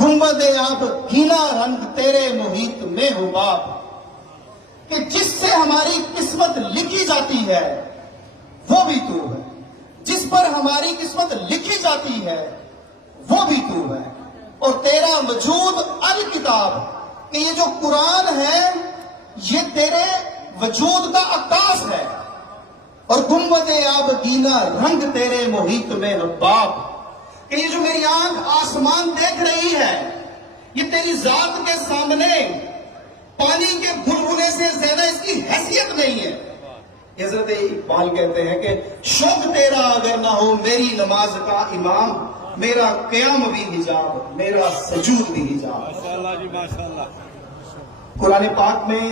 گنبد آب گینا رنگ تیرے محیط میں ہو باپ، کہ جس سے ہماری قسمت لکھی جاتی ہے وہ بھی تو ہے، جس پر ہماری قسمت لکھی جاتی ہے وہ بھی تو ہے، اور تیرا وجود الکتاب، کہ یہ جو قرآن ہے یہ تیرے وجود کا عکاس ہے، اور گنبد آب گینا رنگ تیرے محیط میں ہو باپ، کہ یہ جو میری آنکھ آسمان دیکھ رہی ہے یہ تیری ذات کے سامنے پانی کے بلبلے سے زیادہ اس کی حیثیت نہیں ہے۔ حضرت اقبال کہتے ہیں کہ شوق تیرا اگر نہ ہو میری نماز کا امام، میرا قیام بھی حجاب، میرا سجود بھی حجاب۔ ماشاءاللہ جی ماشاءاللہ۔ قرآن پاک میں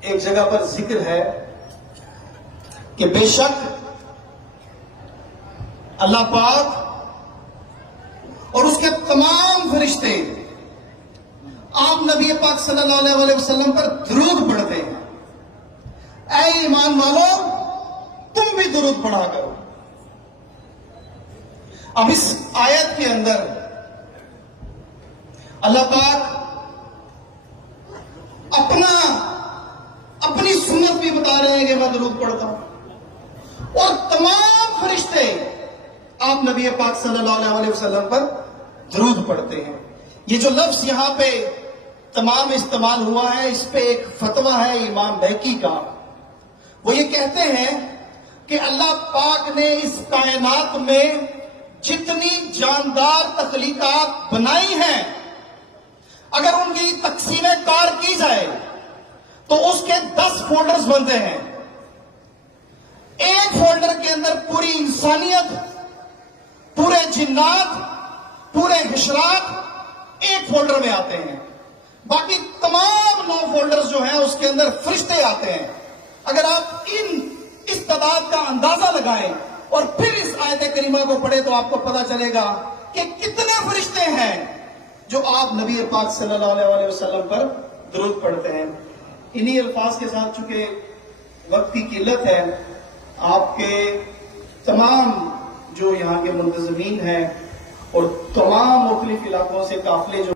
ایک جگہ پر ذکر ہے کہ بے شک اللہ پاک اور اس کے تمام فرشتے آپ نبی پاک صلی اللہ علیہ وسلم پر درود پڑھتے ہیں۔ اے ایمان والو تم بھی درود پڑھا کرو۔ اب اس آیت کے اندر اللہ پاک اپنی سنت بھی بتا رہے ہیں کہ میں درود پڑھتا ہوں، اور تمام فرشتے آپ نبی پاک صلی اللہ علیہ وسلم پر درود پڑھتے ہیں۔ یہ جو لفظ یہاں پہ تمام استعمال ہوا ہے اس پہ ایک فتویٰ ہے امام بہقی کا، وہ یہ کہتے ہیں کہ اللہ پاک نے اس کائنات میں جتنی جاندار تخلیقات بنائی ہیں اگر ان کی تقسیم کار کی جائے تو اس کے 10 فولڈرز بنتے ہیں۔ ایک فولڈر کے اندر پوری انسانیت، پورے جنات، پورے حشرات ایک فولڈر میں آتے ہیں، باقی تمام 9 فولڈرز جو ہیں اس کے اندر فرشتے آتے ہیں۔ اگر آپ اس تعداد کا اندازہ لگائیں اور پھر اس آیت کریمہ کو پڑھیں تو آپ کو پتہ چلے گا کہ کتنے فرشتے ہیں جو آپ نبی پاک صلی اللہ علیہ وسلم پر درود پڑھتے ہیں۔ انہی الفاظ کے ساتھ چونکہ وقت کی قلت ہے، آپ کے تمام جو یہاں کے منتظمین ہیں اور تمام مختلف علاقوں سے قافلے جو